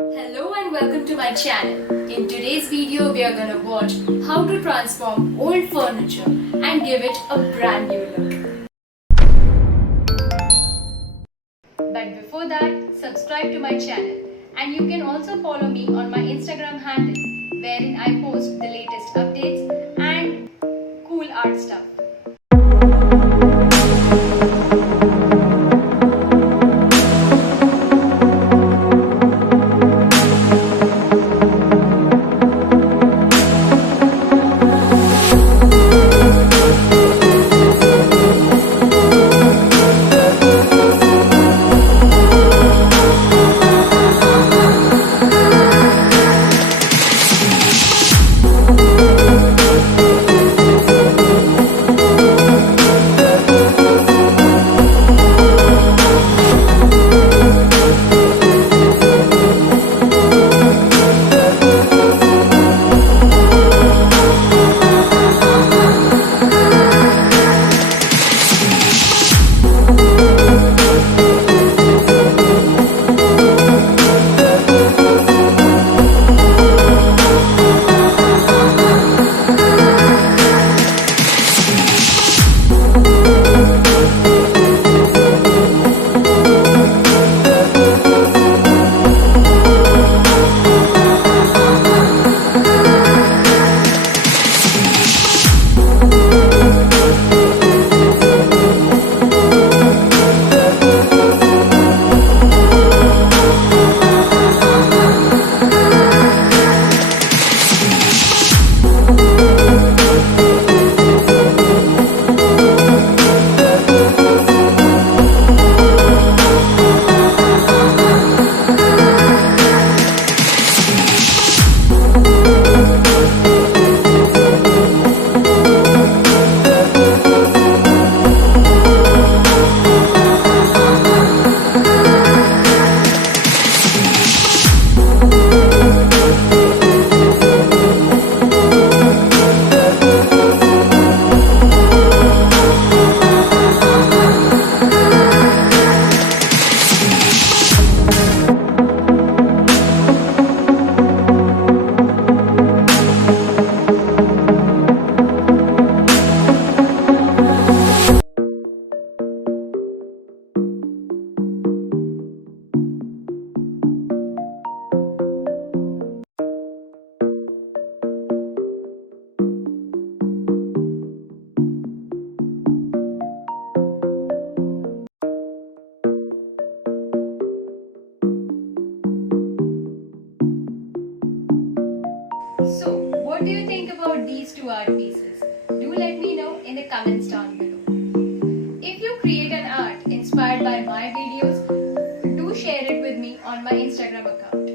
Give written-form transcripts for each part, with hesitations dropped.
Hello and welcome to my channel. In today's video we are gonna watch how to transform old furniture and give it a brand new look. But before that, subscribe to my channel and you can also follow me on my Instagram handle wherein I post the latest updates and cool art stuff. So, what do you think about these two art pieces? Do let me know in the comments down below. If you create an art inspired by my videos, do share it with me on my Instagram account.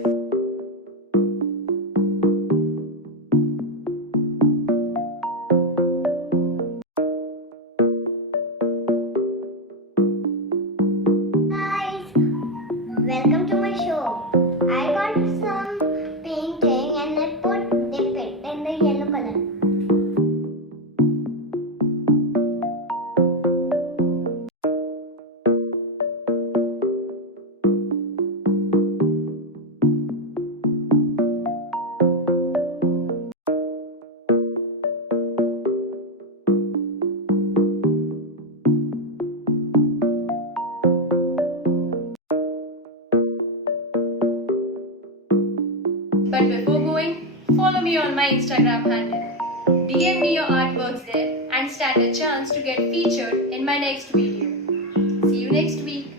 Guys, welcome to my show. I got some painting and I dip it in the yellow color. But before going, follow me on my Instagram handle. DM me your artworks there and stand a chance to get featured in my next video. See you next week.